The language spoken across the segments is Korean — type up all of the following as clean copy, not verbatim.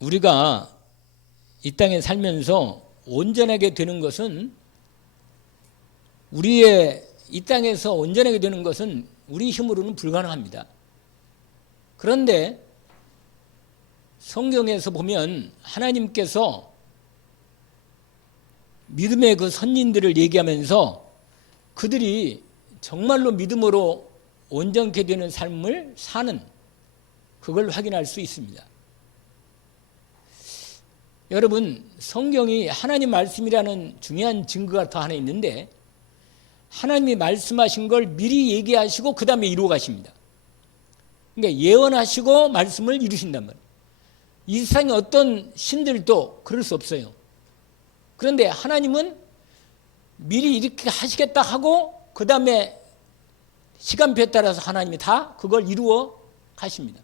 우리가 이 땅에 살면서 온전하게 되는 것은 이 땅에서 온전하게 되는 것은 우리 힘으로는 불가능합니다. 그런데 성경에서 보면 하나님께서 믿음의 그 선진들을 얘기하면서 그들이 정말로 믿음으로 온전케 되는 삶을 사는 그걸 확인할 수 있습니다. 여러분, 성경이 하나님 말씀이라는 중요한 증거가 더 하나 있는데 하나님이 말씀하신 걸 미리 얘기하시고 그 다음에 이루어 가십니다. 그러니까 예언하시고 말씀을 이루신단 말이에요. 이 세상의 어떤 신들도 그럴 수 없어요. 그런데 하나님은 미리 이렇게 하시겠다 하고 그 다음에 시간표에 따라서 하나님이 다 그걸 이루어 가십니다.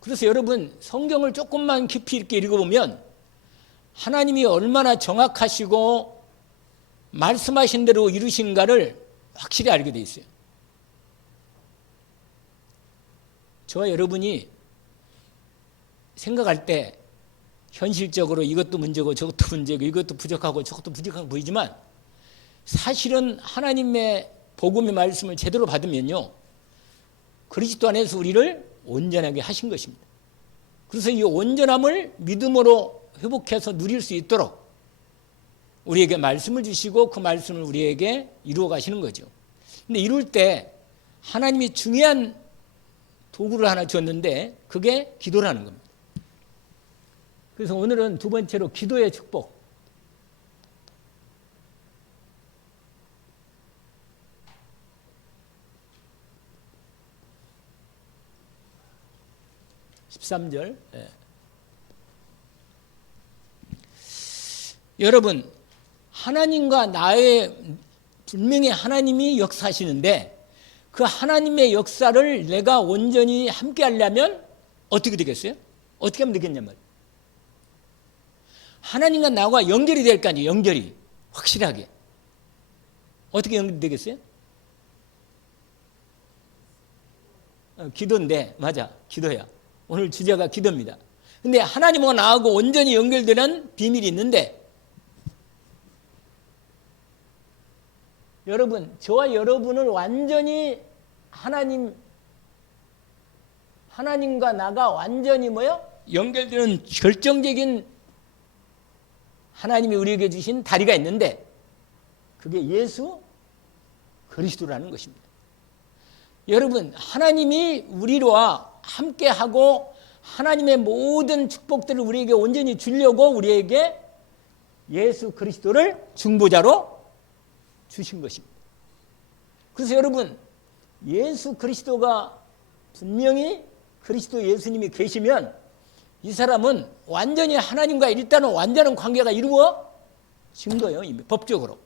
그래서 여러분 성경을 조금만 깊이 있게 읽어보면 하나님이 얼마나 정확하시고 말씀하신 대로 이루신가를 확실히 알게 돼 있어요. 저와 여러분이 생각할 때 현실적으로 이것도 문제고 저것도 문제고 이것도 부족하고 저것도 부족하고 보이지만 사실은 하나님의 복음의 말씀을 제대로 받으면요 그리스도 안에서 우리를 온전하게 하신 것입니다. 그래서 이 온전함을 믿음으로 회복해서 누릴 수 있도록 우리에게 말씀을 주시고 그 말씀을 우리에게 이루어 가시는 거죠. 근데 이룰 때 하나님이 중요한 도구를 하나 줬는데 그게 기도라는 겁니다. 그래서 오늘은 두 번째로 기도의 축복. (13절) 여러분 하나님과 나의 분명히 하나님이 역사하시는데 그 하나님의 역사를 내가 온전히 함께 하려면 어떻게 되겠어요? 어떻게 하면 되겠냐 말이에요. 하나님과 나와 연결이 될 거 아니에요. 연결이 확실하게. 어떻게 연결이 되겠어요? 기도인데 맞아. 기도야. 오늘 주제가 기도입니다. 근데 하나님과 나하고 온전히 연결되는 비밀이 있는데 여러분 저와 여러분을 완전히 하나님과 나가 완전히 연결되는 결정적인 하나님이 우리에게 주신 다리가 있는데 그게 예수 그리스도라는 것입니다. 여러분 하나님이 우리와 함께하고 하나님의 모든 축복들을 우리에게 온전히 주려고 우리에게 예수 그리스도를 중보자로 주신 것입니다. 그래서 여러분 예수 그리스도가 분명히 그리스도 예수님이 계시면 이 사람은 완전히 하나님과 일단은 완전한 관계가 이루어진 거예요. 이미 법적으로.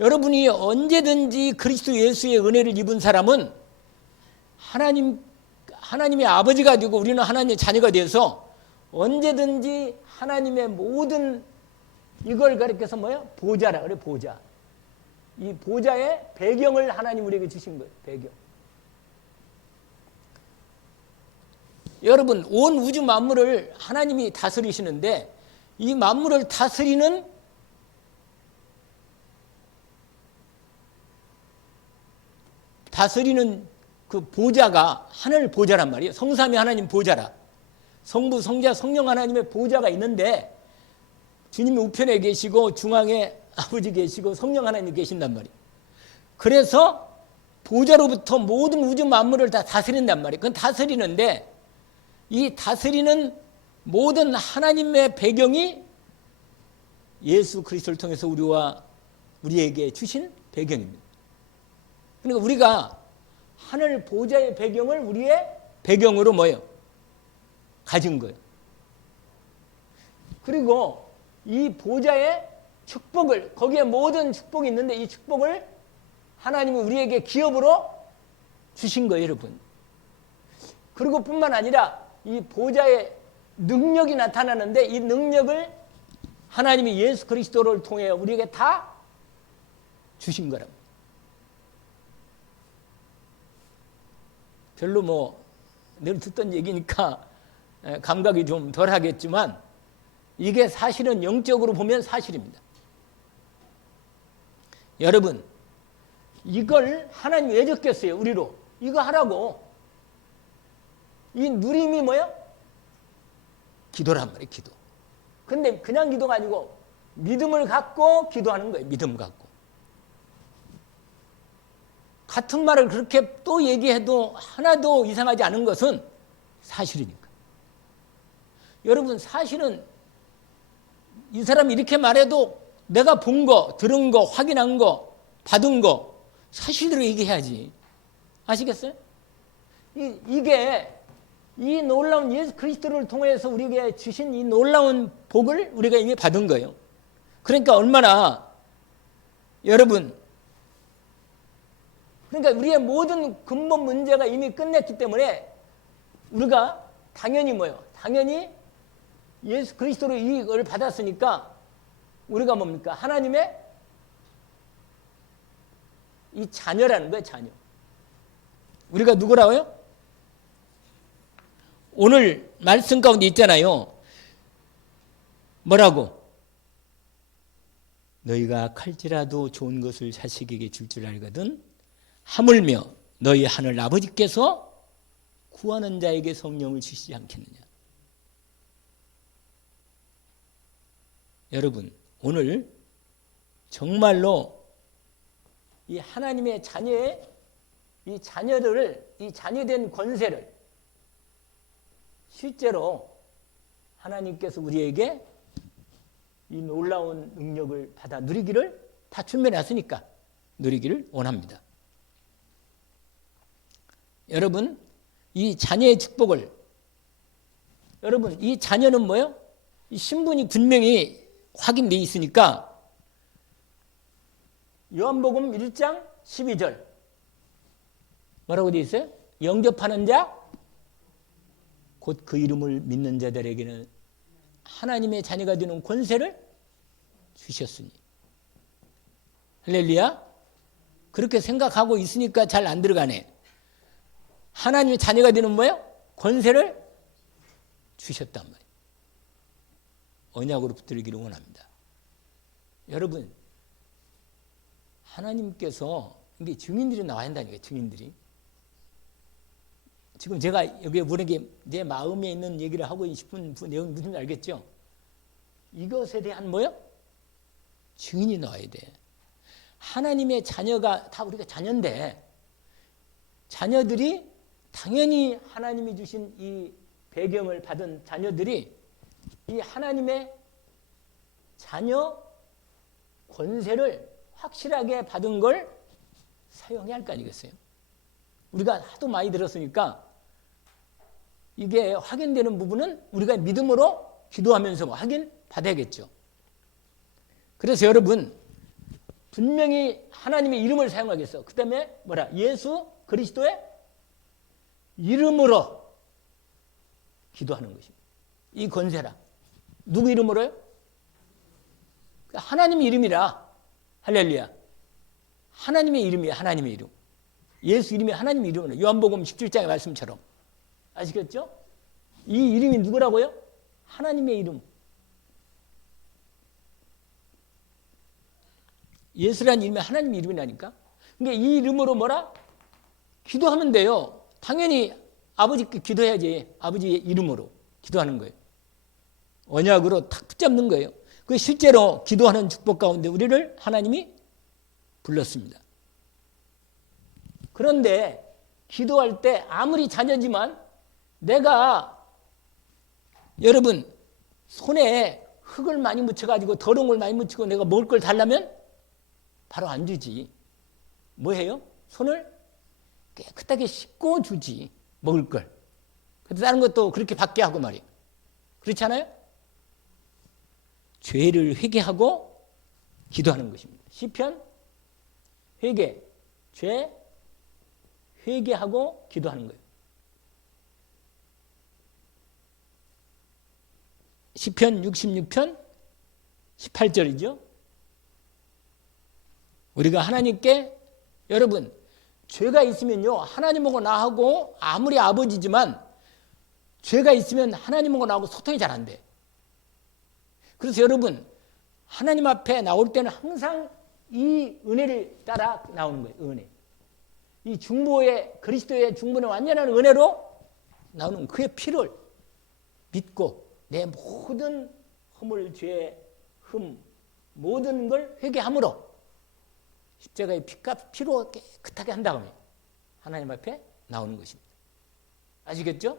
여러분이 언제든지 그리스도 예수의 은혜를 입은 사람은 하나님의 아버지가 되고 우리는 하나님의 자녀가 돼서 언제든지 하나님의 모든 이걸 가리켜서 보좌라 그래. 보좌. 이 보좌의 배경을 하나님 우리에게 주신 거예요. 배경. 여러분 온 우주 만물을 하나님이 다스리시는데 이 만물을 다스리는 그 보좌가 하늘 보좌란 말이에요. 성삼위 하나님 보좌라. 성부, 성자, 성령 하나님의 보좌가 있는데 주님이 우편에 계시고 중앙에 아버지 계시고 성령 하나님 계신단 말이에요. 그래서 보좌로부터 모든 우주 만물을 다 다스린단 말이에요. 그건 다스리는데 이 다스리는 모든 하나님의 배경이 예수 그리스도를 통해서 우리에게 주신 배경입니다. 그러니까 우리가 하늘 보좌의 배경을 우리의 배경으로 가진 거예요. 그리고 이 보좌의 축복을 거기에 모든 축복이 있는데 이 축복을 하나님이 우리에게 기업으로 주신 거예요, 여러분. 그리고 뿐만 아니라 이 보좌의 능력이 나타나는데 이 능력을 하나님이 예수 그리스도를 통해 우리에게 다 주신 거랍니다. 별로 늘 듣던 얘기니까 감각이 좀 덜하겠지만 이게 사실은 영적으로 보면 사실입니다. 여러분, 이걸 하나님 왜 줬겠어요? 우리로. 이거 하라고. 이 누림이 뭐야? 기도란 말이에요. 기도. 근데 그냥 기도가 아니고 믿음을 갖고 기도하는 거예요. 믿음 갖고. 같은 말을 그렇게 또 얘기해도 하나도 이상하지 않은 것은 사실이니까. 여러분, 사실은 이 사람이 이렇게 말해도 내가 본 거, 들은 거, 확인한 거, 받은 거 사실대로 얘기해야지. 아시겠어요? 이게 이 놀라운 예수 그리스도를 통해서 우리에게 주신 이 놀라운 복을 우리가 이미 받은 거예요. 그러니까 얼마나 여러분, 그러니까 우리의 모든 근본 문제가 이미 끝냈기 때문에 우리가 당연히 뭐예요? 당연히 예수 그리스도로 이걸 받았으니까 우리가 뭡니까? 하나님의 이 자녀라는 거예요. 자녀. 우리가 누구라고요? 오늘 말씀 가운데 있잖아요. 뭐라고? 너희가 악할지라도 좋은 것을 자식에게 줄 줄 알거든 하물며 너희 하늘 아버지께서 구하는 자에게 성령을 주시지 않겠느냐. 여러분, 오늘 정말로 이 하나님의 자녀의 이 자녀들을, 이 자녀된 권세를 실제로 하나님께서 우리에게 이 놀라운 능력을 받아 누리기를 다 준비해놨으니까 누리기를 원합니다. 여러분, 이 자녀의 축복을, 여러분, 이 자녀는 뭐예요? 이 신분이 분명히 확인되어 있으니까 요한복음 1장 12절 뭐라고 되어 있어요? 영접하는 자 곧 그 이름을 믿는 자들에게는 하나님의 자녀가 되는 권세를 주셨으니. 할렐루야. 그렇게 생각하고 있으니까 잘 안 들어가네. 하나님의 자녀가 되는 뭐예요? 권세를 주셨단 말이에요. 언약으로 붙들기를 원합니다. 여러분, 하나님께서 이게 증인들이 나와야 한다니까요. 증인들이. 지금 제가 여기 우리에게 내 마음에 있는 얘기를 하고 싶은 내용이 무슨 알겠죠? 이것에 대한 뭐요? 증인이 나와야 돼. 하나님의 자녀가 다 우리가 자녀인데 자녀들이 당연히 하나님이 주신 이 배경을 받은 자녀들이 이 하나님의 자녀 권세를 확실하게 받은 걸 사용해야 할 거 아니겠어요? 우리가 하도 많이 들었으니까 이게 확인되는 부분은 우리가 믿음으로 기도하면서 확인 받아야겠죠. 그래서 여러분, 분명히 하나님의 이름을 사용하겠어. 그 다음에 뭐라? 예수 그리스도의 이름으로 기도하는 것입니다. 이 권세라. 누구 이름으로요? 하나님의 이름이라. 할렐루야. 하나님의 이름이에요. 하나님의 이름. 예수 이름이 하나님의 이름으로. 요한복음 17장의 말씀처럼. 아시겠죠? 이 이름이 누구라고요? 하나님의 이름. 예수라는 이름이 하나님의 이름이라니까. 그러니까 이 이름으로 뭐라? 기도하면 돼요. 당연히 아버지께 기도해야지. 아버지의 이름으로 기도하는 거예요. 언약으로 탁 붙잡는 거예요. 그 실제로 기도하는 축복 가운데 우리를 하나님이 불렀습니다. 그런데 기도할 때 아무리 자녀지만 내가 여러분 손에 흙을 많이 묻혀가지고 더러운 걸 많이 묻히고 내가 먹을 걸 달라면 바로 안 주지. 뭐 해요? 손을 깨끗하게 씻고 주지. 먹을 걸. 그래서 다른 것도 그렇게 받게 하고 말이에요. 그렇지 않아요? 죄를 회개하고 기도하는 것입니다. 시편 회개, 죄 회개하고 기도하는 거예요. 시편 66편 18절이죠. 우리가 하나님께 여러분 죄가 있으면요, 하나님하고 나하고 아무리 아버지지만 죄가 있으면 하나님하고 나하고 소통이 잘 안 돼. 그래서 여러분, 하나님 앞에 나올 때는 항상 이 은혜를 따라 나오는 거예요. 은혜. 이 중보의, 그리스도의 중보는 완전한 은혜로 나오는 그의 피를 믿고 내 모든 허물, 죄, 흠, 모든 걸 회개함으로 십자가의 피로 깨끗하게 한 다음에 하나님 앞에 나오는 것입니다. 아시겠죠?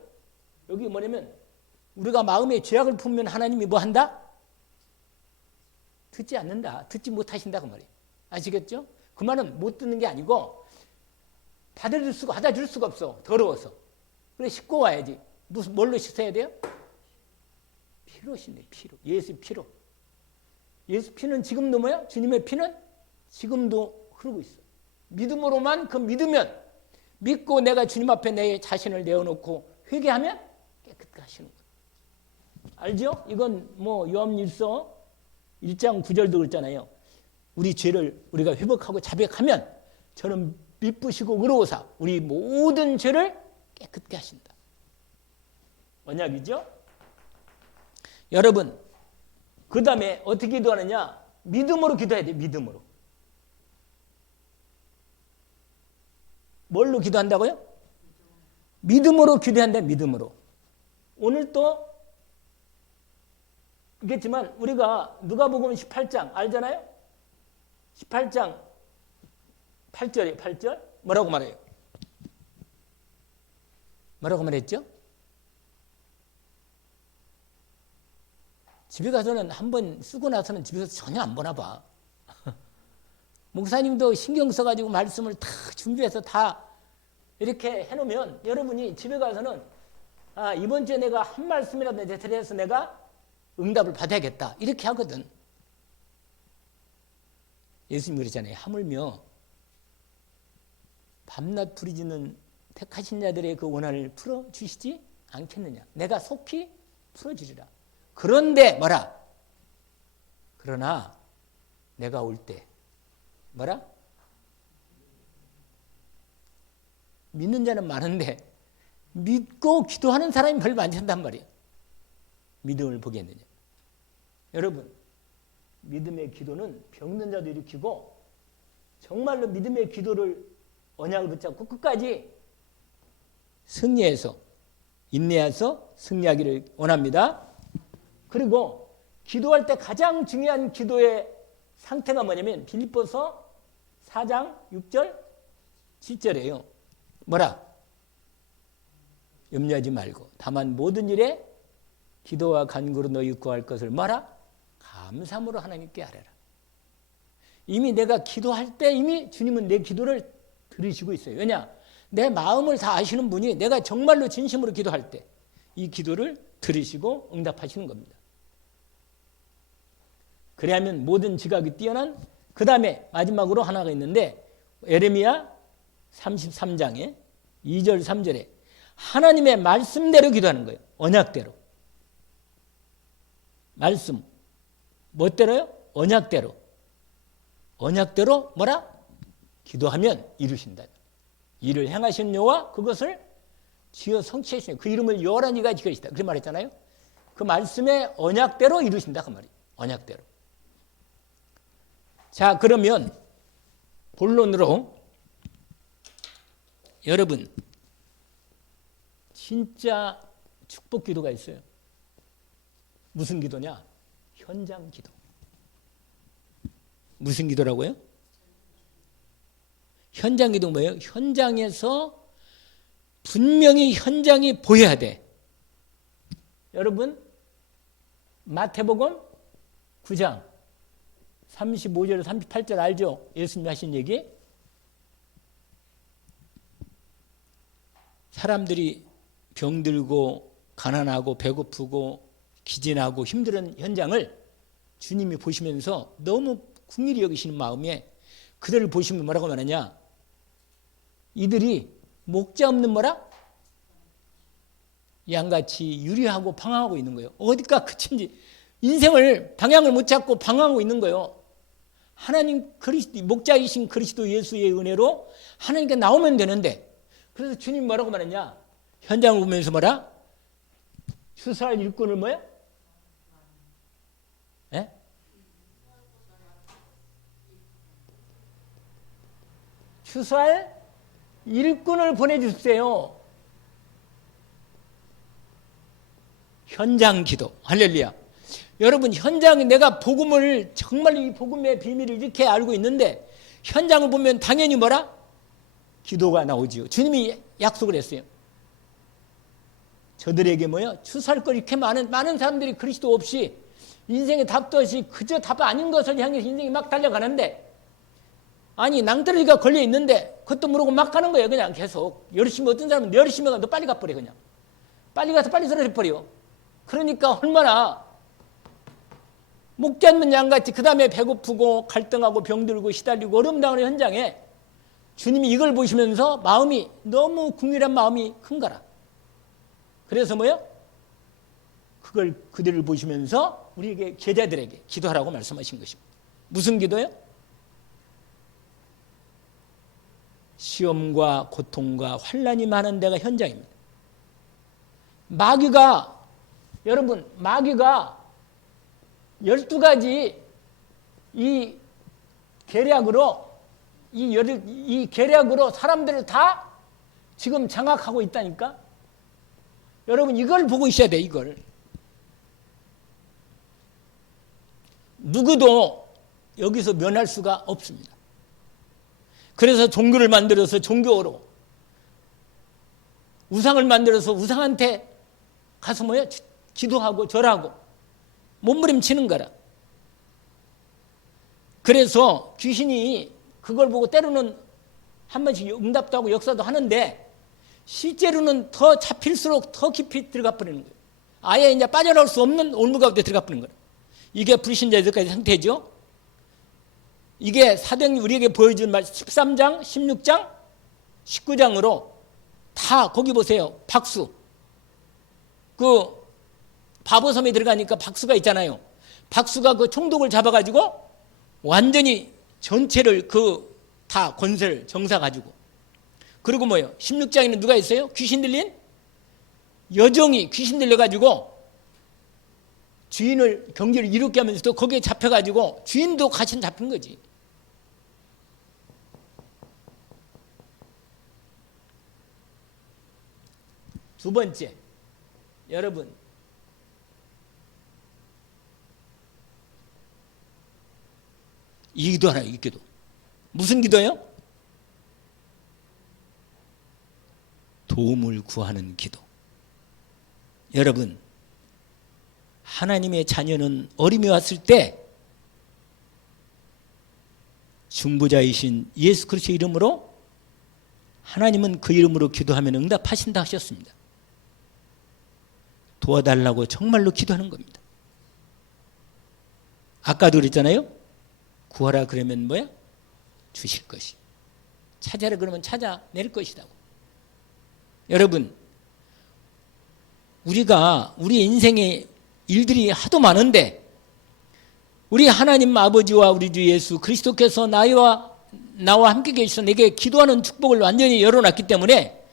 여기 뭐냐면 우리가 마음에 죄악을 품으면 하나님이 뭐 한다? 듣지 않는다. 듣지 못하신다 그 말이에요. 아시겠죠? 그 말은 못 듣는 게 아니고 받아줄 수가 없어. 더러워서. 그래 씻고 와야지. 뭘로 씻어야 돼요? 피로 씻네. 피로. 예수 피로. 예수 피는 지금도 뭐야? 주님의 피는 지금도 흐르고 있어. 믿음으로만 그 믿으면 믿고 내가 주님 앞에 내 자신을 내어놓고 회개하면 깨끗하게 하시는 거예요. 알죠? 이건 뭐 요한일서 1장 9절도 그랬잖아요. 우리 죄를 우리가 회복하고 자백하면 저는 미쁘시고 의로우사 우리 모든 죄를 깨끗게 하신다. 언약이죠? 여러분, 그 다음에 어떻게 기도하느냐? 믿음으로 기도해야 돼. 믿음으로. 뭘로 기도한다고요? 믿음으로 기도한다. 믿음으로. 오늘 또 있겠지만 우리가 누가복음 18장 알잖아요? 18장 8절이에요. 8절. 뭐라고 말해요? 뭐라고 말했죠? 집에 가서는 한번 쓰고 나서는 집에서 전혀 안 보나 봐. 목사님도 신경 써가지고 말씀을 다 준비해서 다 이렇게 해놓으면 여러분이 집에 가서는 이번 주에 내가 한 말씀이라도 제대로 내가 응답을 받아야겠다. 이렇게 하거든. 예수님이 그러잖아요. 하물며 밤낮 부르짖는 택하신 자들의 그 원한을 풀어주시지 않겠느냐. 내가 속히 풀어주리라. 그런데 뭐라? 그러나 내가 올 때 뭐라? 믿는 자는 많은데 믿고 기도하는 사람이 별로 많지 않단 말이에요. 믿음을 보겠느냐. 여러분, 믿음의 기도는 병든 자도 일으키고 정말로 믿음의 기도를 언약을 붙잡고 끝까지 승리해서 인내해서 승리하기를 원합니다. 그리고 기도할 때 가장 중요한 기도의 상태가 뭐냐면 빌립보서 4장 6절 7절이에요. 뭐라? 염려하지 말고 다만 모든 일에 기도와 간구로 너희 구할 것을 뭐라? 감사함으로 하나님께 아뢰라. 이미 내가 기도할 때 이미 주님은 내 기도를 들으시고 있어요. 왜냐? 내 마음을 다 아시는 분이 내가 정말로 진심으로 기도할 때 이 기도를 들으시고 응답하시는 겁니다. 그래야면 모든 지각이 뛰어난 그 다음에 마지막으로 하나가 있는데 에레미야 33장에 2절 3절에 하나님의 말씀대로 기도하는 거예요. 언약대로. 말씀. 뭐대로요? 언약대로. 언약대로 뭐라? 기도하면 이루신다. 이를 행하신 여호와 그것을 지어 성취하시니 그 이름을 여호와라 이가 지으시다. 그렇게 말했잖아요. 그 말씀의 언약대로 이루신다. 그 말이에요. 언약대로. 자, 그러면 본론으로 여러분 진짜 축복 기도가 있어요. 무슨 기도냐? 현장 기도. 무슨 기도라고요? 현장 기도 뭐예요? 현장에서 분명히 현장이 보여야 돼. 여러분 마태복음 9장 35절 38절 알죠? 예수님이 하신 얘기. 사람들이 병들고 가난하고 배고프고 기진하고 힘든 현장을 주님이 보시면서 너무 긍휼히 여기시는 마음에 그들을 보시면 뭐라고 말하냐? 이들이 목자 없는 뭐라? 양같이 유리하고 방황하고 있는 거예요. 어디가 그친지 인생을 방향을 못 잡고 방황하고 있는 거예요. 하나님 그리스도 목자이신 그리스도 예수의 은혜로 하나님께 나오면 되는데, 그래서 주님 뭐라고 말했냐? 현장을 보면서 뭐라? 추수할 일꾼을 뭐야? 예? 추수할 일꾼을 보내주세요. 현장 기도. 할렐루야. 여러분, 현장에 내가 복음을, 정말 이 복음의 비밀을 이렇게 알고 있는데, 현장을 보면 당연히 뭐라? 기도가 나오지요. 주님이 약속을 했어요. 저들에게 뭐요? 추수할 걸 이렇게 많은 사람들이 그리스도 없이 인생의 답도 없이 그저 답 아닌 것을 향해서 인생이 막 달려가는데, 아니 낭떠러지가 걸려 있는데 그것도 모르고 막 가는 거예요. 그냥 계속 열심히. 어떤 사람은 열심히 가도 빨리 가버려. 그냥 빨리 가서 빨리 쓰러져 버려. 그러니까 얼마나 목지 않는 양같이 그 다음에 배고프고 갈등하고 병들고 시달리고 어려움 당하는 현장에 주님이 이걸 보시면서 마음이 너무 궁일한 마음이 큰 거라. 그래서 뭐요? 그걸 그들을 보시면서 우리에게 제자들에게 기도하라고 말씀하신 것입니다. 무슨 기도요? 시험과 고통과 환난이 많은 데가 현장입니다. 마귀가, 여러분, 마귀가 12가지 이 계략으로 사람들을 다 지금 장악하고 있다니까. 여러분, 이걸 보고 있어야 돼. 이걸 누구도 여기서 면할 수가 없습니다. 그래서 종교를 만들어서 종교로, 우상을 만들어서 우상한테 가서 뭐야? 기도하고 절하고 몸부림치는 거라. 그래서 귀신이 그걸 보고 때로는 한 번씩 응답도 하고 역사도 하는데, 실제로는 더 잡힐수록 더 깊이 들어가 버리는 거예요. 아예 이제 빠져나올 수 없는 올무 가운데 들어가 버리는 거예요. 이게 불신자들까지 상태죠. 이게 사도행전 우리에게 보여준 말 13장, 16장, 19장으로 다 거기 보세요. 박수. 그 바보섬에 들어가니까 박수가 있잖아요. 박수가 그 총독을 잡아가지고 완전히 전체를 그 다 권세를 정사 가지고. 그리고 뭐예요? 16장에는 누가 있어요? 귀신 들린 여종이 귀신 들려가지고 주인을 경계를 이롭게 하면서도 거기에 잡혀가지고 주인도 같이 잡힌 거지. 두 번째, 여러분, 이 기도 하나, 이 기도. 무슨 기도예요? 도움을 구하는 기도. 여러분, 하나님의 자녀는 어림이 왔을 때 중보자이신 예수 그리스도의 이름으로, 하나님은 그 이름으로 기도하면 응답하신다 하셨습니다. 도와달라고 정말로 기도하는 겁니다. 아까도 그랬잖아요. 구하라 그러면 뭐야? 주실 것이. 찾아라 그러면 찾아낼 것이라고. 여러분, 우리가 우리 인생에 일들이 하도 많은데, 우리 하나님 아버지와 우리 주 예수 그리스도께서 나와 함께 계셔서 내게 기도하는 축복을 완전히 열어놨기 때문에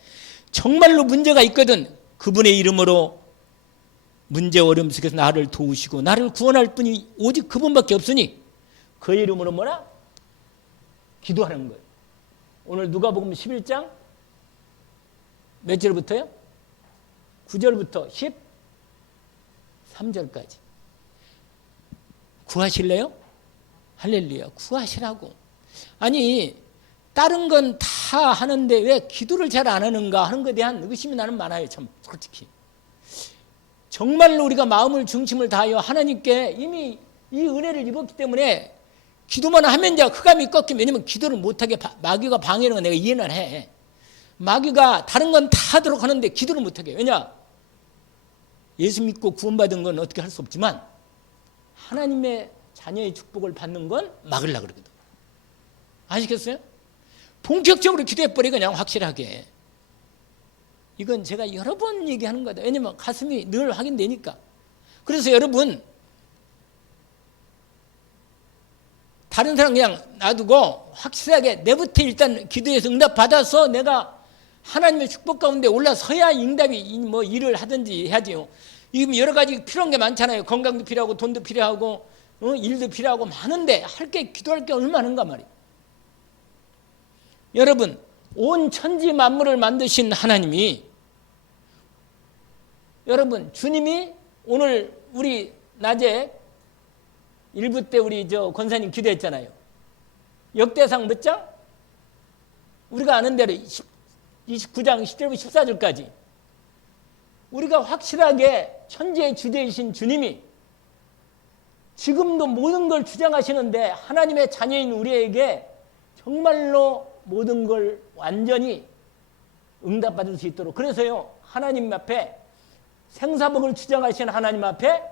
정말로 문제가 있거든. 그분의 이름으로 문제 어려움 속에서 나를 도우시고 나를 구원할 분이 오직 그분밖에 없으니 그 이름으로 뭐라? 기도하는 거예요. 오늘 누가복음 11장 몇 절부터요? 9절부터 13절까지. 구하실래요? 할렐루야. 구하시라고. 아니, 다른 건 다 하는데 왜 기도를 잘 안 하는가 하는 것에 대한 의심이 나는 많아요. 참 솔직히. 정말로 우리가 마음을 중심을 다하여 하나님께 이미 이 은혜를 입었기 때문에 기도만 하면 이제 흑암이 꺾이면, 왜냐면 기도를 못하게 마귀가 방해하는 건 내가 이해는 해. 마귀가 다른 건 다 하도록 하는데 기도를 못하게. 왜냐? 예수 믿고 구원받은 건 어떻게 할 수 없지만 하나님의 자녀의 축복을 받는 건 막으려고 그러거든. 아시겠어요? 본격적으로 기도해버려 그냥 확실하게. 이건 제가 여러 번 얘기하는 거다. 왜냐면 가슴이 늘 확인되니까. 그래서 여러분, 다른 사람 그냥 놔두고 확실하게 내부터 일단 기도해서 응답 받아서 내가 하나님의 축복 가운데 올라서야 응답이 뭐 일을 하든지 해야지요. 지금 여러 가지 필요한 게 많잖아요. 건강도 필요하고 돈도 필요하고 일도 필요하고 많은데 할 게 기도할 게 얼마나인가 말이에요. 여러분, 온 천지 만물을 만드신 하나님이, 여러분 주님이 오늘 우리 낮에 일부 때 우리 권사님 기도했잖아요. 역대상 몇 장? 우리가 아는 대로 29장 10절부터 14절까지 우리가 확실하게 천지의 주제이신 주님이 지금도 모든 걸 주장하시는데 하나님의 자녀인 우리에게 정말로 모든 걸 완전히 응답받을 수 있도록, 그래서요 하나님 앞에 생사복을 주장하시는 하나님 앞에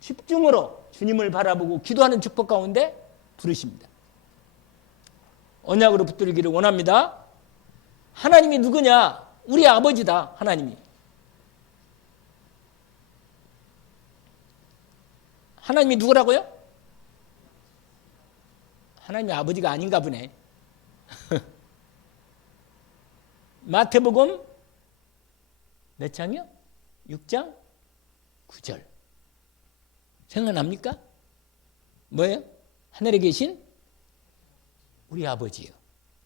집중으로 주님을 바라보고 기도하는 축복 가운데 부르십니다. 언약으로 붙들기를 원합니다. 하나님이 누구냐? 우리 아버지다. 하나님이 누구라고요? 하나님이 아버지가 아닌가 보네. 마태복음 몇 장이요? 6장 9절. 생각납니까? 뭐예요? 하늘에 계신 우리 아버지요.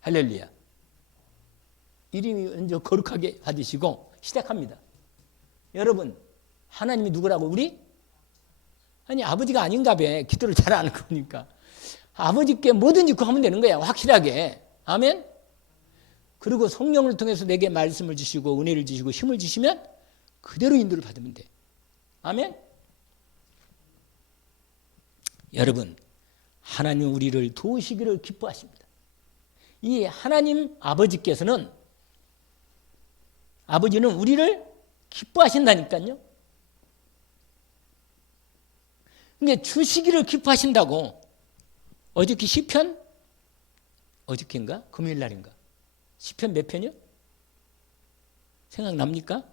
할렐루야. 이름이 먼저 거룩하게 받으시고 시작합니다. 여러분, 하나님이 누구라고? 우리? 아니, 아버지가 아닌가 봐. 기도를 잘 안 하는 거니까. 아버지께 뭐든지 구하면 되는 거야. 확실하게. 아멘? 그리고 성령을 통해서 내게 말씀을 주시고 은혜를 주시고 힘을 주시면 그대로 인도를 받으면 돼. 아멘? 여러분, 하나님 우리를 도우시기를 기뻐하십니다. 이 하나님 아버지께서는, 아버지는 우리를 기뻐하신다니까요. 근데 주시기를 기뻐하신다고. 어저께 시편? 어저께인가? 금요일 날인가? 시편 몇 편이요? 생각납니까?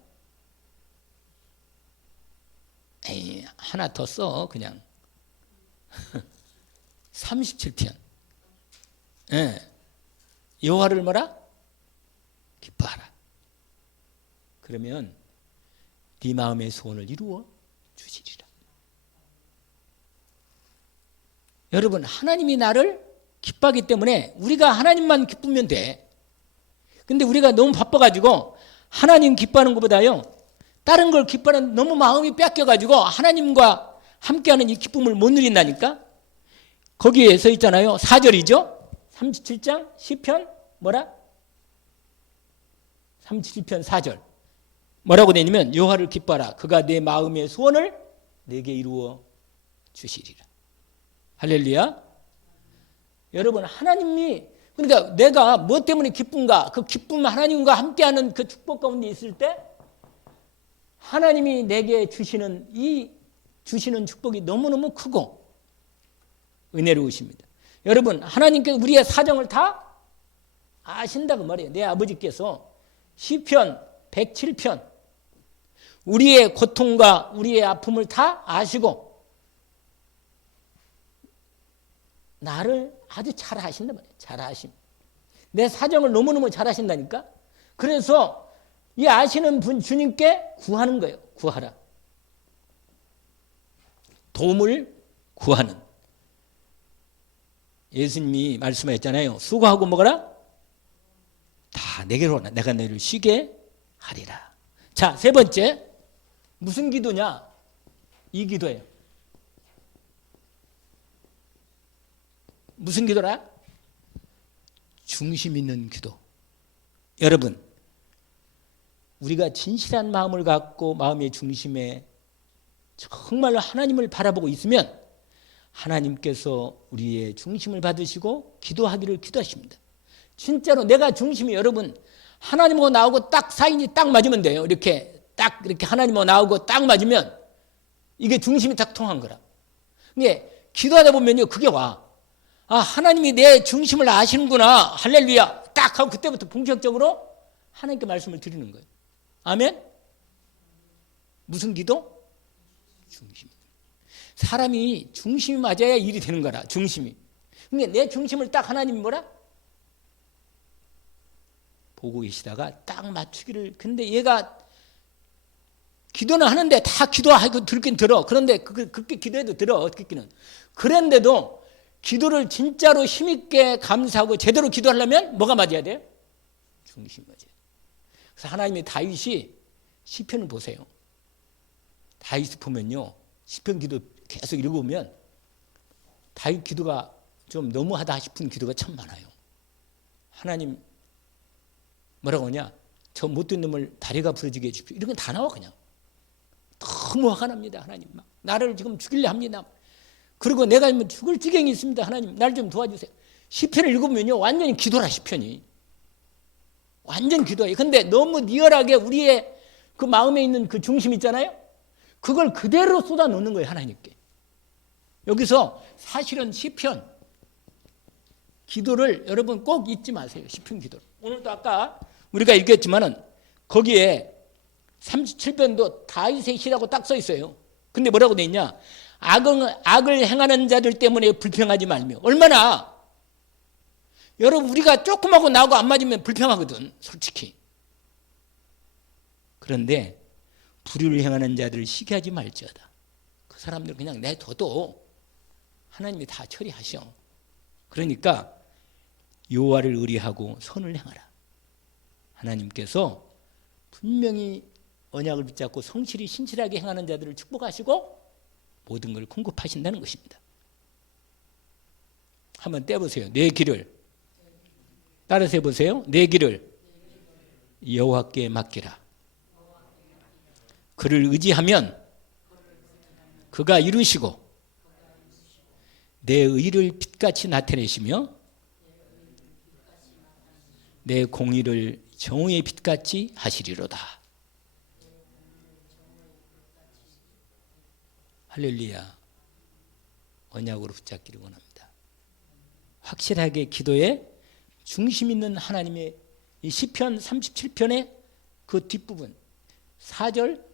에이, 하나 더 써 그냥. 37편. 예. 여호와를 뭐라? 기뻐하라. 그러면 네 마음의 소원을 이루어 주시리라. 여러분, 하나님이 나를 기뻐하기 때문에 우리가 하나님만 기쁘면 돼. 근데 우리가 너무 바빠가지고 하나님 기뻐하는 것보다요 다른 걸 기뻐하는, 너무 마음이 뺏겨가지고 하나님과 함께하는 이 기쁨을 못 누린다니까. 거기에 서 있잖아요. 4절이죠. 37장 시편 뭐라? 37편 4절 뭐라고 되냐면 여호와를 기뻐하라. 그가 내 마음의 소원을 내게 이루어 주시리라. 할렐루야. 여러분, 하나님이, 그러니까 내가 뭐 때문에 기쁜가? 그 기쁨, 하나님과 함께하는 그 축복 가운데 있을 때 하나님이 내게 주시는 축복이 너무너무 크고 은혜로우십니다. 여러분, 하나님께서 우리의 사정을 다 아신다고 말이에요. 내 아버지께서 시편 107편 우리의 고통과 우리의 아픔을 다 아시고 나를 아주 잘 아신단 말이에요. 잘 아심. 내 사정을 너무너무 잘 아신다니까. 그래서 이 아시는 분 주님께 구하는 거예요. 구하라. 도움을 구하는. 예수님이 말씀하셨잖아요. 수고하고 먹어라. 다 내게로 오라. 내가 너를 쉬게 하리라. 자, 세 번째. 무슨 기도냐? 이 기도예요. 무슨 기도라? 중심 있는 기도. 여러분, 우리가 진실한 마음을 갖고 마음의 중심에 정말로 하나님을 바라보고 있으면 하나님께서 우리의 중심을 받으시고 기도하기를 기도하십니다. 진짜로 내가 중심이, 여러분, 하나님하고 나하고 딱 사인이 딱 맞으면 돼요. 이렇게 딱 이렇게 하나님하고 나하고 딱 맞으면 이게 중심이 딱 통한 거라. 근데 기도하다 보면요, 그게 와. 아, 하나님이 내 중심을 아시는구나. 할렐루야. 딱 하고 그때부터 본격적으로 하나님께 말씀을 드리는 거예요. 아멘? 무슨 기도? 중심. 사람이 중심이 맞아야 일이 되는 거라. 중심이. 그러니까 내 중심을 딱 하나님이 뭐라? 보고 계시다가 딱 맞추기를. 근데 얘가 기도는 하는데 다 기도하고 들긴 들어. 그런데 그렇게 기도해도 들어. 듣기는. 그런데도 기도를 진짜로 힘있게 감사하고 제대로 기도하려면 뭐가 맞아야 돼요? 중심이 맞아요. 그래서 하나님이 다윗이 시편을 보세요. 다윗 보면요. 시편 기도 계속 읽어보면 다윗 기도가 좀 너무하다 싶은 기도가 참 많아요. 하나님 뭐라고 하냐? 저 못된 놈을 다리가 부러지게 해주십시오. 이런 건 다 나와 그냥. 너무 화가 납니다. 하나님. 막 나를 지금 죽이려 합니다. 그리고 내가 죽을 지경이 있습니다. 하나님 날 좀 도와주세요. 시편을 읽으면요. 완전히 기도라 시편이. 완전 기도예요. 근데 너무 리얼하게 우리의 그 마음에 있는 그 중심 있잖아요. 그걸 그대로 쏟아 놓는 거예요. 하나님께. 여기서 사실은 시편 기도를 여러분 꼭 잊지 마세요. 시편 기도를. 오늘도 아까 우리가 읽었지만은 거기에 37편도 다윗의 시라고 딱 써 있어요. 근데 뭐라고 돼 있냐? 악을 행하는 자들 때문에 불평하지 말며. 얼마나 여러분 우리가 조금하고 나하고 안 맞으면 불평하거든. 솔직히. 그런데 불의를 행하는 자들을 시기하지 말지어다. 그 사람들 그냥 내둬도 하나님이 다 처리하셔. 그러니까 여호와를 의리하고 선을 행하라. 하나님께서 분명히 언약을 붙잡고 성실히 신실하게 행하는 자들을 축복하시고 모든 걸 공급하신다는 것입니다. 한번 떼보세요. 내 길을 따라서 해보세요. 내 길을 여호와께 맡기라. 그를 의지하면 그가 이루시고 내 의를 빛같이 나타내시며 내 공의를 정오의 빛같이 하시리로다. 할렐루야. 언약으로 붙잡기를 원합니다. 확실하게 기도에 중심 있는 하나님의 이 시편 37편의 그 뒷부분 4절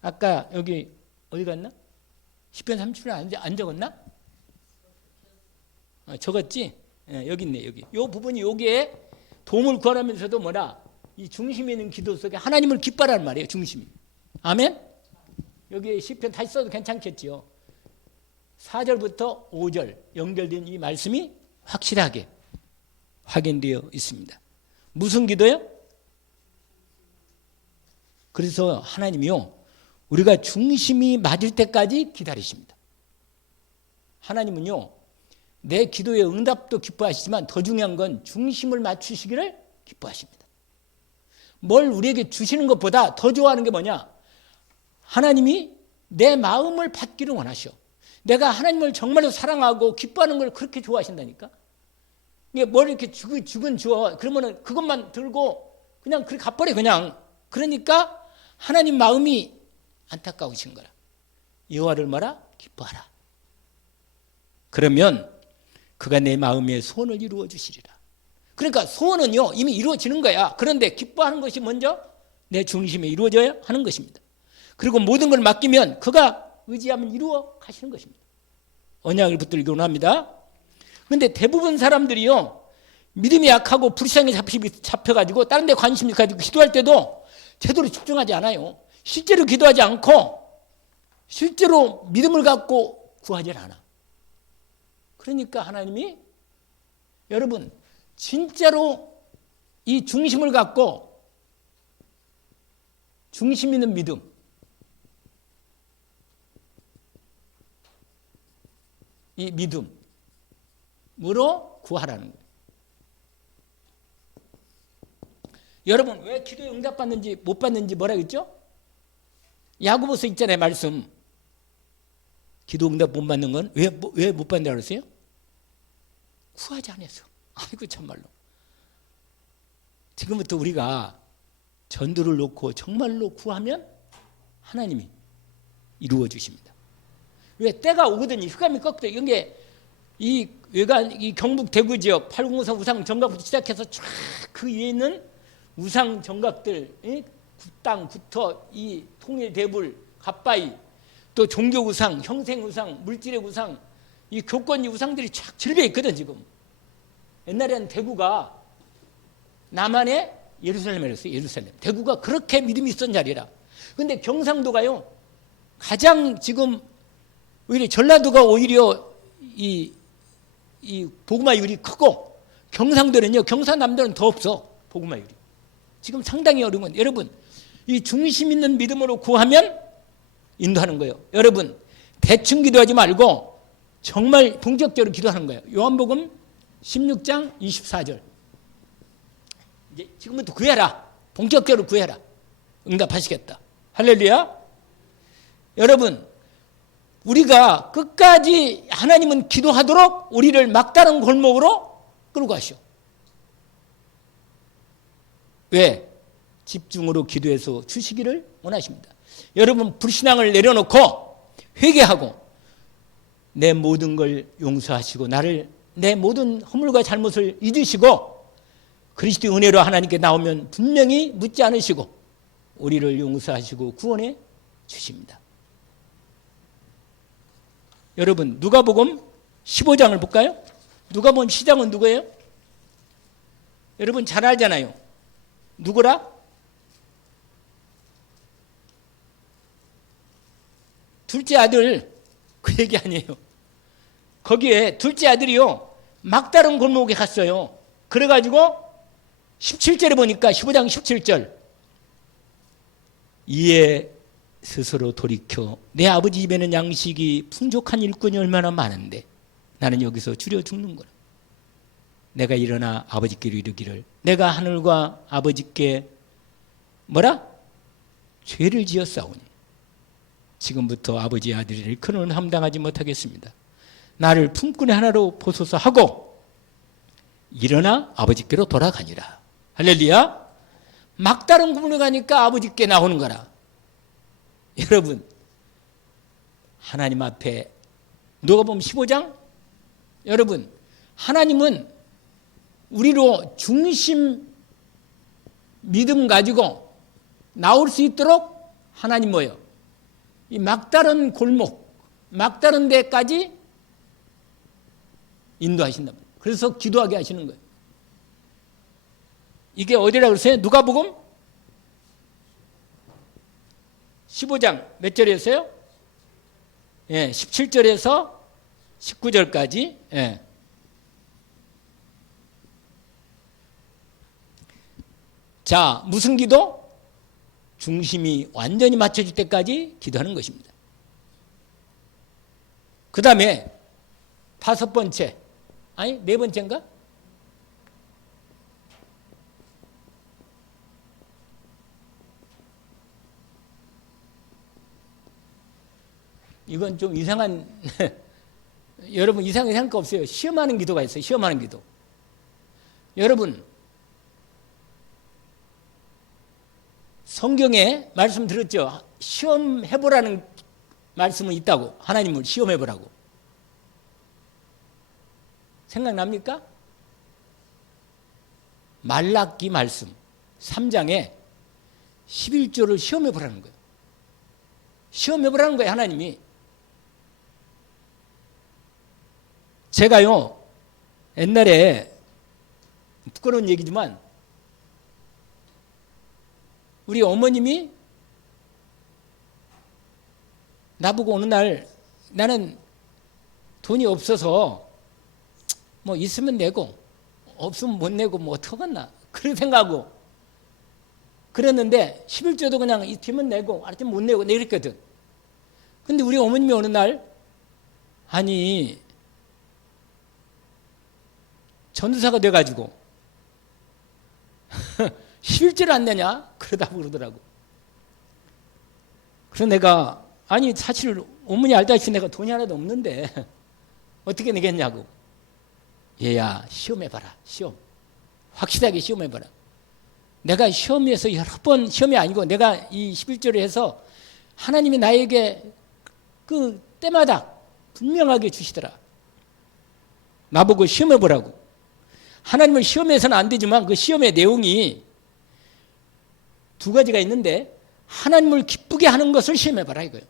아까 여기 어디 갔나? 시편 37편 안 적었나? 적었지? 여기 있네. 여기 이 부분이 여기에 도움을 구하면서도 뭐라? 이 중심에 있는 기도 속에 하나님을 기뻐하라는 말이에요. 중심이. 아멘? 여기 시편 다시 써도 괜찮겠지요. 4절부터 5절 연결된 이 말씀이 확실하게 확인되어 있습니다. 무슨 기도요? 그래서 하나님이요. 우리가 중심이 맞을 때까지 기다리십니다. 하나님은요. 내 기도의 응답도 기뻐하시지만 더 중요한 건 중심을 맞추시기를 기뻐하십니다. 뭘 우리에게 주시는 것보다 더 좋아하는 게 뭐냐? 하나님이 내 마음을 받기를 원하셔. 내가 하나님을 정말로 사랑하고 기뻐하는 걸 그렇게 좋아하신다니까. 이게 뭘 이렇게 죽은 주어 그러면은 그것만 들고 그냥 그렇게 갚아버려 그냥. 그러니까 하나님 마음이 안타까우신 거라. 여호와를 뭐라? 기뻐하라. 그러면 그가 내 마음의 소원을 이루어 주시리라. 그러니까 소원은요 이미 이루어지는 거야. 그런데 기뻐하는 것이 먼저 내 중심에 이루어져야 하는 것입니다. 그리고 모든 걸 맡기면 그가 의지하면 이루어 가시는 것입니다. 언약을 붙들기 원합니다. 그런데 대부분 사람들이요 믿음이 약하고 불쌍히 잡혀가지고 다른 데 관심이 가지고 기도할 때도 제대로 집중하지 않아요. 실제로 기도하지 않고 실제로 믿음을 갖고 구하지 않아. 그러니까 하나님이 여러분 진짜로 이 중심을 갖고 중심 있는 믿음으로 구하라는 거예요. 여러분 왜 기도에 응답받는지 못 받는지 뭐라 그랬죠? 야고보서 있잖아요 말씀. 기도 응답 못 받는 건 왜 못 받는다고 그랬어요? 구하지 않아서. 아이고 참말로. 지금부터 우리가 전도를 놓고 정말로 구하면 하나님이 이루어 주십니다. 왜 때가 오거든요. 흑암이 꺾여. 이게 이 외관 이 경북 대구 지역 890 우상 정각부터 시작해서 쫙 그 위에 있는 우상 정각들, 굿땅, 구터, 이 통일 대불, 갓바이, 또 종교 우상, 형생 우상, 물질의 우상, 이 교권 우상들이 쫙 질배 있거든 지금. 옛날에는 대구가 남한의 예루살렘이랬어요. 예루살렘. 대구가 그렇게 믿음이 있었던 자리라. 근데 경상도가요, 가장 지금 오히려 전라도가 오히려 이 복음화율이 크고, 경상도는요, 경상남도는 더 없어. 복음화율이 지금 상당히 어려운 건, 여러분 이 중심 있는 믿음으로 구하면 인도하는 거예요. 여러분 대충 기도하지 말고 정말 본격적으로 기도하는 거예요. 요한복음 16장 24절. 이제 지금부터 구해라. 본격적으로 구해라. 응답하시겠다. 할렐루야. 여러분, 우리가 끝까지 하나님은 기도하도록 우리를 막다른 골목으로 끌고 가시오. 왜? 집중으로 기도해서 주시기를 원하십니다. 여러분, 불신앙을 내려놓고 회개하고 내 모든 걸 용서하시고 내 모든 허물과 잘못을 잊으시고 그리스도의 은혜로 하나님께 나오면 분명히 묻지 않으시고 우리를 용서하시고 구원해 주십니다. 여러분, 누가복음 15장을 볼까요? 누가복음 10장은 누구예요? 여러분 잘 알잖아요. 누구라? 둘째 아들. 그 얘기 아니에요. 거기에 둘째 아들이요, 막다른 골목에 갔어요. 그래가지고 17절에 보니까 15장 17절, 이에 스스로 돌이켜 내 아버지 집에는 양식이 풍족한 일꾼이 얼마나 많은데 나는 여기서 줄여 죽는 거라. 내가 일어나 아버지께로 이르기를 내가 하늘과 아버지께 뭐라? 죄를 지었사오니 지금부터 아버지의 아들을 그는 감당하지 못하겠습니다. 나를 품꾼의 하나로 보소서 하고 일어나 아버지께로 돌아가니라. 할렐루야. 막다른 구문을 가니까 아버지께 나오는 거라. 여러분, 하나님 앞에 누가복음 15장, 여러분 하나님은 우리로 중심 믿음 가지고 나올 수 있도록 하나님 뭐예요? 이 막다른 골목, 막다른 데까지 인도하신다. 그래서 기도하게 하시는 거예요. 이게 어디라고 그러세요? 누가복음 15장 몇 절이었어요? 예, 17절에서 19절까지. 예. 자, 무슨 기도? 중심이 완전히 맞춰질 때까지 기도하는 것입니다. 그 다음에 다섯 번째, 아니 네 번째인가? 이건 좀 이상한 여러분 이상한 거 없어요. 시험하는 기도가 있어요. 시험하는 기도. 여러분 성경에 말씀 들었죠? 시험해보라는 말씀은 있다고. 하나님을 시험해보라고. 생각납니까? 말라기 말씀 3장에 11조를 시험해보라는 거예요. 시험해보라는 거예요. 하나님이. 제가요 옛날에 부끄러운 얘기지만 우리 어머님이 나보고 어느 날 나는 돈이 없어서 뭐 있으면 내고 없으면 못 내고 뭐 어떡하겠나 그런 생각하고 그랬는데 11조도 그냥 있으면 내고 아니면 못 내고 이랬거든. 근데 우리 어머님이 어느 날 아니 전도사가 돼가지고 11조를 안 내냐? 그러다고 그러더라고. 그래서 내가 아니 사실 어머니 알다시피 내가 돈이 하나도 없는데 어떻게 내겠냐고. 얘야 시험해봐라. 시험. 확실하게 시험해봐라. 내가 시험에서 여러 번 시험이 아니고 내가 이 11조를 해서 하나님이 나에게 그 때마다 분명하게 주시더라. 나보고 시험해보라고. 하나님을 시험해서는 안 되지만 그 시험의 내용이 두 가지가 있는데 하나님을 기쁘게 하는 것을 시험해봐라 이거예요.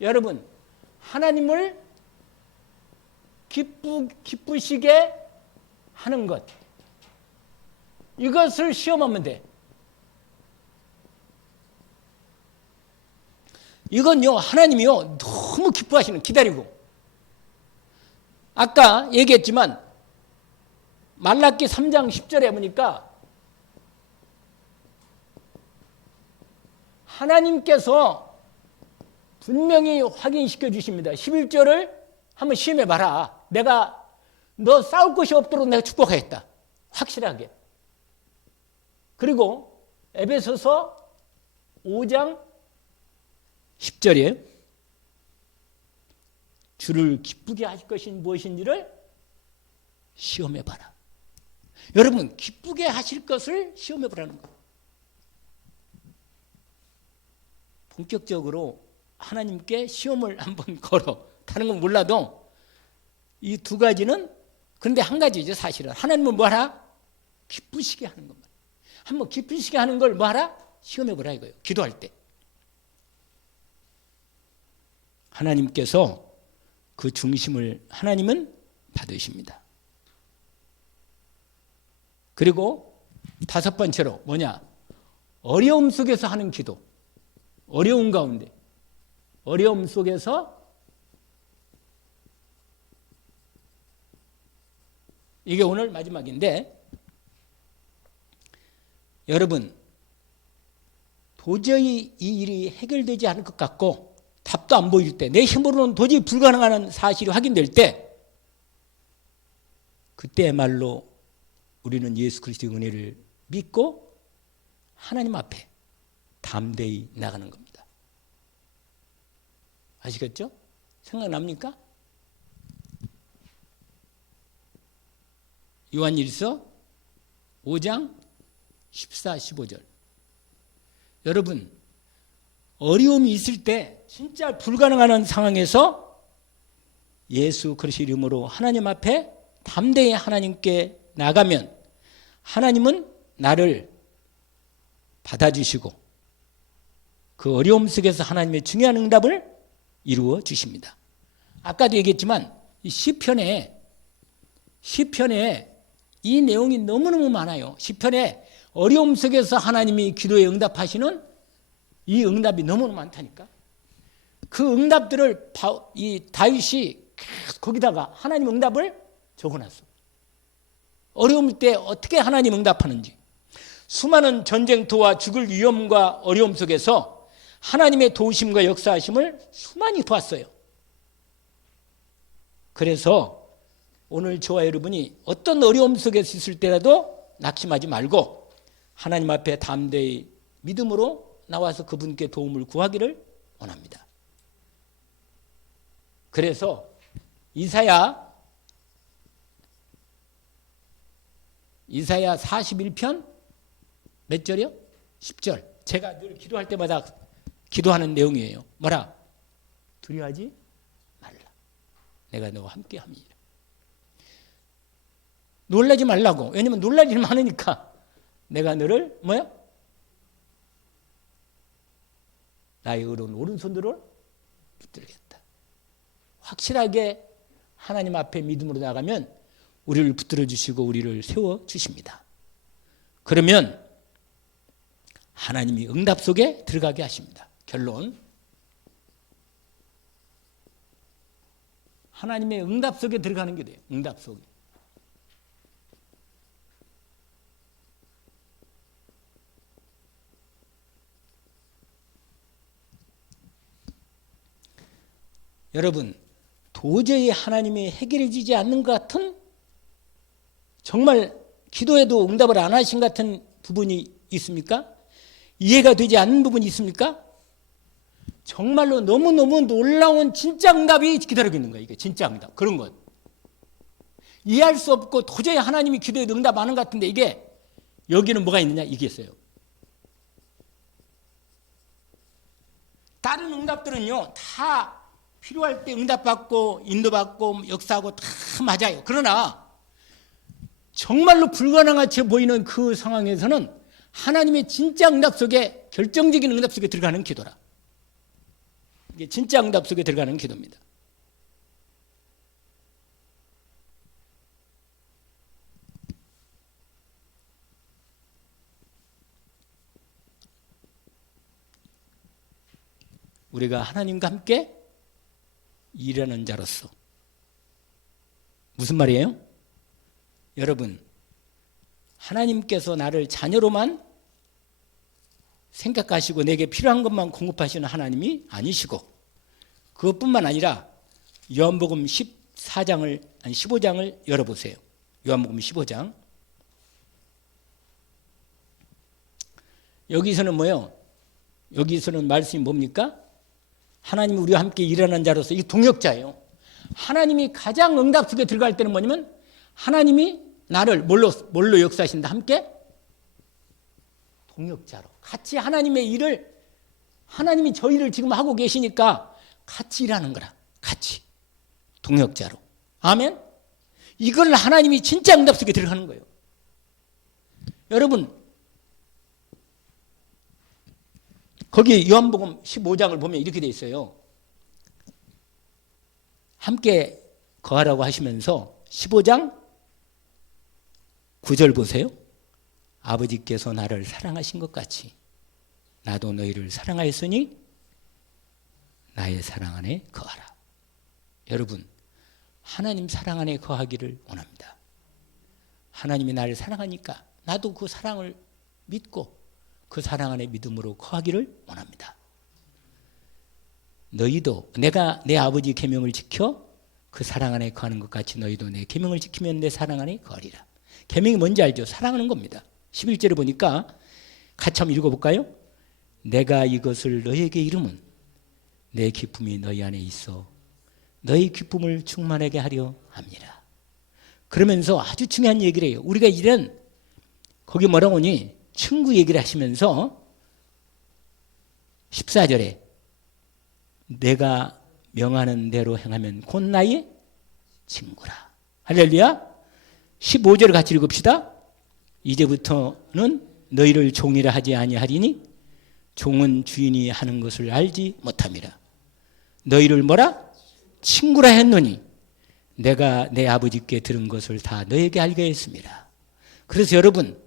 여러분 하나님을 기쁘시게 하는 것. 이것을 시험하면 돼. 이건요, 하나님이요, 너무 기뻐하시는, 기다리고. 아까 얘기했지만, 말라기 3장 10절에 보니까, 하나님께서 분명히 확인시켜 주십니다. 11절을 한번 시험해 봐라. 내가 너 싸울 것이 없도록 내가 축복하겠다. 확실하게. 그리고 에베소서 5장 10절에 주를 기쁘게 하실 것이 무엇인지를 시험해 봐라. 여러분, 기쁘게 하실 것을 시험해 보라는 거예요. 본격적으로 하나님께 시험을 한번 걸어. 다른 건 몰라도 이 두 가지는, 그런데 한 가지죠, 사실은. 하나님은 뭐 하라? 기쁘시게 하는 것만. 한번 기쁘시게 하는 걸 뭐 하라? 시험해 보라 이거예요. 기도할 때. 하나님께서 그 중심을 하나님은 받으십니다. 그리고 다섯 번째로 뭐냐? 어려움 속에서 하는 기도. 어려움 가운데. 어려움 속에서 이게 오늘 마지막인데, 여러분, 도저히 이 일이 해결되지 않을 것 같고 답도 안 보일 때, 내 힘으로는 도저히 불가능한 사실이 확인될 때, 그때야말로 우리는 예수 그리스도의 은혜를 믿고 하나님 앞에 담대히 나가는 겁니다. 아시겠죠? 생각납니까? 요한일서 5장 14, 15절. 여러분, 어려움이 있을 때 진짜 불가능한 상황에서 예수 그리스도의 이름으로 하나님 앞에 담대히 하나님께 나가면 하나님은 나를 받아주시고 그 어려움 속에서 하나님의 중요한 응답을 이루어 주십니다. 아까도 얘기했지만 이 시편에 이 내용이 너무너무 많아요. 시편에 어려움 속에서 하나님이 기도에 응답하시는 이 응답이 너무너무 많다니까. 그 응답들을 이 다윗이 거기다가 하나님 응답을 적어놨어. 어려울 때 어떻게 하나님 응답하는지. 수많은 전쟁터와 죽을 위험과 어려움 속에서 하나님의 도우심과 역사하심을 수많이 보았어요. 그래서 오늘 저와 여러분이 어떤 어려움 속에 있을 때라도 낙심하지 말고 하나님 앞에 담대히 믿음으로 나와서 그분께 도움을 구하기를 원합니다. 그래서 이사야 41편 몇 절이요? 10절. 제가 늘 기도할 때마다 기도하는 내용이에요. 뭐라? 두려워하지 말라. 내가 너와 함께 합니다. 놀라지 말라고. 왜냐면 놀랄 일 많으니까. 내가 너를 뭐야? 나의 의로운 오른손으로 붙들겠다. 확실하게 하나님 앞에 믿음으로 나가면 우리를 붙들어 주시고 우리를 세워 주십니다. 그러면 하나님이 응답 속에 들어가게 하십니다. 결론. 하나님의 응답 속에 들어가는 게 돼요. 응답 속에. 여러분, 도저히 하나님이 해결해지지 않는 것 같은, 정말 기도해도 응답을 안 하신 것 같은 부분이 있습니까? 이해가 되지 않는 부분이 있습니까? 정말로 너무너무 놀라운 진짜 응답이 기다리고 있는 거예요. 이게 진짜 응답. 그런 것. 이해할 수 없고 도저히 하나님이 기도해도 응답 안 하는 것 같은데 이게 여기는 뭐가 있느냐? 이게 있어요. 다른 응답들은요, 다 필요할 때 응답받고 인도받고 역사하고 다 맞아요. 그러나 정말로 불가능하게 보이는 그 상황에서는 하나님의 진짜 응답 속에, 결정적인 응답 속에 들어가는 기도라. 이게 진짜 응답 속에 들어가는 기도입니다. 우리가 하나님과 함께 일하는 자로서. 무슨 말이에요? 여러분, 하나님께서 나를 자녀로만 생각하시고 내게 필요한 것만 공급하시는 하나님이 아니시고, 그것뿐만 아니라 요한복음 15장을 열어보세요. 요한복음 15장. 여기서는 뭐예요? 여기서는 말씀이 뭡니까? 하나님이 우리와 함께 일하는 자로서, 이 동역자예요. 하나님이 가장 응답 속에 들어갈 때는 뭐냐면 하나님이 나를 뭘로 역사하신다? 함께 동역자로. 같이 하나님의 일을, 하나님이 저 일을 지금 하고 계시니까 같이 일하는 거라. 같이. 동역자로. 아멘? 이걸 하나님이 진짜 응답 속에 들어가는 거예요. 여러분, 거기 요한복음 15장을 보면 이렇게 돼 있어요. 함께 거하라고 하시면서 15장 9절 보세요. 아버지께서 나를 사랑하신 것 같이 나도 너희를 사랑하였으니 나의 사랑 안에 거하라. 여러분, 하나님 사랑 안에 거하기를 원합니다. 하나님이 나를 사랑하니까 나도 그 사랑을 믿고 그 사랑 안에 믿음으로 거하기를 원합니다. 너희도 내가 내 아버지 계명을 지켜 그 사랑 안에 거하는 것 같이 너희도 내 계명을 지키면 내 사랑 안에 거하리라. 계명이 뭔지 알죠? 사랑하는 겁니다. 11절에 보니까 같이 한번 읽어볼까요? 내가 이것을 너희에게 이름은 내 기쁨이 너희 안에 있어 너희 기쁨을 충만하게 하려 합니다. 그러면서 아주 중요한 얘기를 해요. 우리가 이런 거기 뭐라고 하니 친구 얘기를 하시면서 14절에 내가 명하는 대로 행하면 곧 나의 친구라. 할렐루야. 15절을 같이 읽읍시다. 이제부터는 너희를 종이라 하지 아니하리니 종은 주인이 하는 것을 알지 못함이라. 너희를 뭐라? 친구라 했노니 내가 내 아버지께 들은 것을 다 너희에게 알게 했습니다. 그래서 여러분,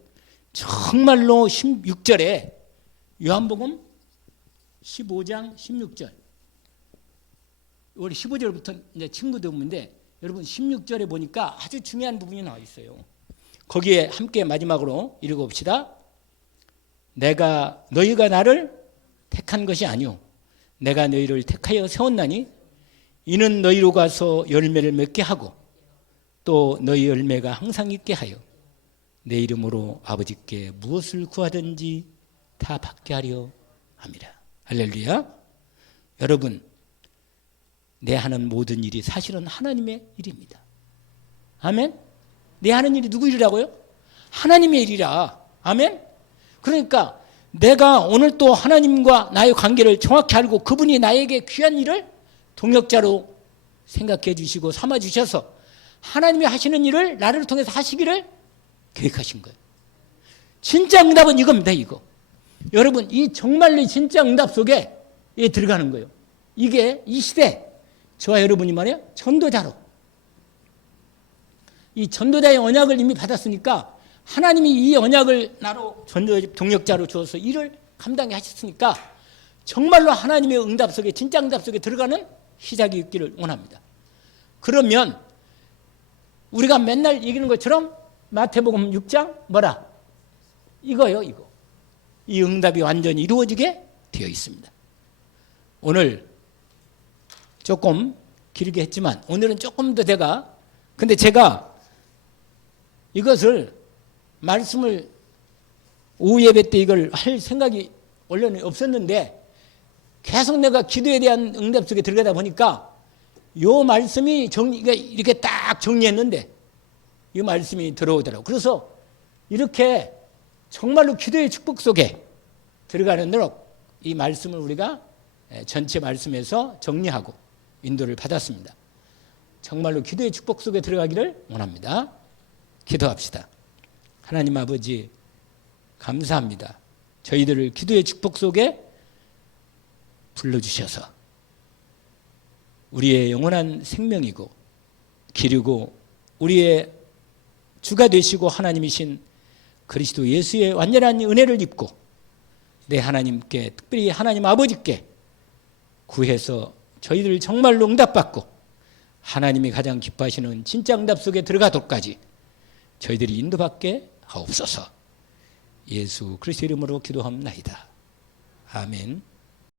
정말로 16절에 요한복음 15장 16절, 우리 15절부터 이제 친구들 보는데 여러분 16절에 보니까 아주 중요한 부분이 나와 있어요. 거기에 함께 마지막으로 읽어봅시다. 너희가 나를 택한 것이 아니오 내가 너희를 택하여 세웠나니 이는 너희로 가서 열매를 맺게 하고 또 너희 열매가 항상 있게 하여 내 이름으로 아버지께 무엇을 구하든지 다 받게 하려 합니다. 할렐루야. 여러분, 내 하는 모든 일이 사실은 하나님의 일입니다. 아멘. 내 하는 일이 누구 일이라고요? 하나님의 일이라. 아멘. 그러니까 내가 오늘 또 하나님과 나의 관계를 정확히 알고 그분이 나에게 귀한 일을 동역자로 생각해 주시고 삼아 주셔서 하나님이 하시는 일을 나를 통해서 하시기를 계획하신 거예요. 진짜 응답은 이겁니다. 이거. 여러분, 이 정말로 진짜 응답 속에 들어가는 거예요. 이게 이 시대 저와 여러분이 말이에요. 전도자로. 이 전도자의 언약을 이미 받았으니까 하나님이 이 언약을 나로 동역자로 주어서 일을 감당해 하셨으니까 정말로 하나님의 응답 속에, 진짜 응답 속에 들어가는 시작이 있기를 원합니다. 그러면 우리가 맨날 얘기하는 것처럼 마태복음 6장 뭐라? 이거요, 이거. 이 응답이 완전히 이루어지게 되어 있습니다. 오늘 조금 길게 했지만 오늘은 조금 더 근데 제가 이것을 말씀을 오후 예배 때 이걸 할 생각이 원래는 없었는데 계속 내가 기도에 대한 응답 속에 들어가다 보니까 이 말씀이 이렇게 딱 정리했는데 이 말씀이 들어오더라고요. 그래서 이렇게 정말로 기도의 축복 속에 들어가는 대로 이 말씀을 우리가 전체 말씀에서 정리하고 인도를 받았습니다. 정말로 기도의 축복 속에 들어가기를 원합니다. 기도합시다. 하나님 아버지, 감사합니다. 저희들을 기도의 축복 속에 불러주셔서 우리의 영원한 생명이고 길이고 우리의 주가 되시고 하나님이신 그리스도 예수의 완전한 은혜를 입고 내 하나님께, 특별히 하나님 아버지께 구해서 저희들 정말로 응답받고 하나님이 가장 기뻐하시는 진짜 응답 속에 들어가도록까지 저희들이 인도받게 하옵소서. 예수 그리스도 이름으로 기도합나이다. 아멘.